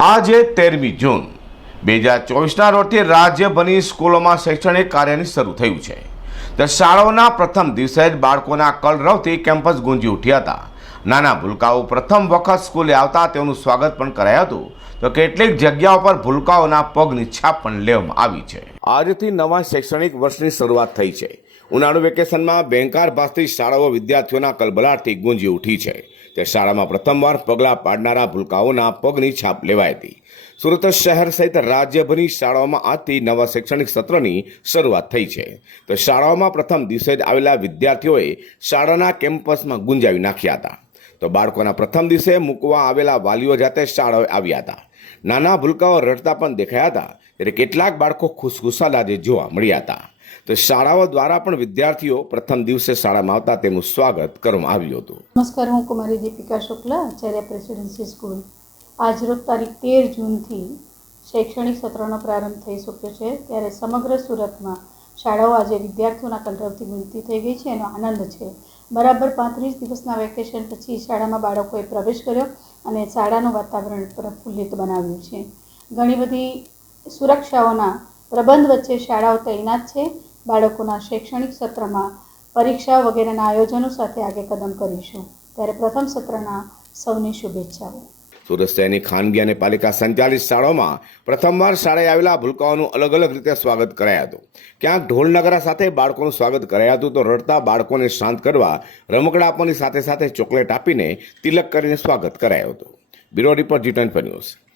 આજે 13મી જૂન 2024ના રોજથી રાજ્યભરની સ્કૂલોમાં શૈક્ષણિક કાર્યની શરૂ થયું છે. તો શાળાઓના પ્રથમ દિવસે જ બાળકોના કલરવથી કેમ્પસ ગુંજી ઉઠ્યા હતા. નાના ભૂલકાઓ પ્રથમ વખત સ્કૂલે આવતા તેઓનું સ્વાગત પણ કરાયું હતું. તો કેટલીક જગ્યાઓ પર ભૂલકાઓના પગની છાપ પણ લેવામાં આવી છે. આજથી નવા શૈક્ષણિક વર્ષની શરૂઆત થઈ છે. ઉનાળુ વેકેશનમાં બેંકાર ભાસતી શાળાઓ વિદ્યાર્થીઓના કલબલાટથી ગુંજી ઉઠી છે. તે શાળામાં પ્રથમવાર પગલાં પાડનારા ભૂલકાઓના પગની છાપ લેવાઈ હતી. સુરત શહેર સહિત રાજ્યભરની શાળાઓમાં આજથી નવા શૈક્ષણિક સત્રની શરૂઆત થઈ છે. તો શાળાઓમાં પ્રથમ દિવસે જ આવેલા વિદ્યાર્થીઓએ શાળાના કેમ્પસમાં ગુંજાવી નાખ્યા હતા. તો બાળકોના પ્રથમ દિવસે મૂકવા આવેલા વાલીઓ જાતે શાળાએ આવ્યા હતા. નાના ભૂલકાઓ રડતા પણ દેખાયા હતા, ત્યારે કેટલાક બાળકો ખુશખુશાલ આજે જોવા મળ્યા હતા. તો શાળાઓ દ્વારા પણ વિદ્યાર્થીઓ પ્રથમ દિવસે શાળામાં આવતા તેમનું સ્વાગત કરવામાં આવ્યું હતું. નમસ્કાર, હું કુમારી દીપિકા શુક્લા, આચાર્ય પ્રેસિડેન્સી સ્કૂલ. આજરોજ તારીખ 13 જૂનથી શૈક્ષણિક સત્રનો પ્રારંભ થઈ શક્યો છે. ત્યારે સમગ્ર સુરતમાં શાળાઓ આજે વિદ્યાર્થીઓના કલરવથી ગુંજતી થઈ ગઈ છે. એનો આનંદ છે. બરાબર 35 દિવસના વેકેશન પછી શાળામાં બાળકોએ પ્રવેશ કર્યો અને શાળાનું વાતાવરણ પ્રફુલ્લિત બનાવ્યું છે. ઘણી બધી સુરક્ષાઓના પ્રબંધ વચ્ચે શાળાઓ તૈનાત છે. બાળકોના શૈક્ષણિક સત્રમાં પરીક્ષા વગેરેના આયોજનો સાથે આગળ કદમ કરીશું. ત્યારે પ્રથમ સત્રના સૌની શુભેચ્છાઓ. સુરત શહેરની ખાનગી અને પાલિકા સંચાલિત શાળાઓમાં પ્રથમવાર શાળાએ આવેલા ભૂલકાઓનું અલગ અલગ રીતે સ્વાગત કરાયું હતું. ક્યાંક ઢોલ નગારા સાથે બાળકોનું સ્વાગત કરાયું હતું, તો રડતા બાળકોને શાંત કરવા રમકડા આપવાની સાથે સાથે ચોકલેટ આપીને તિલક કરીને સ્વાગત કરાયું હતું. Bureau report G24 news.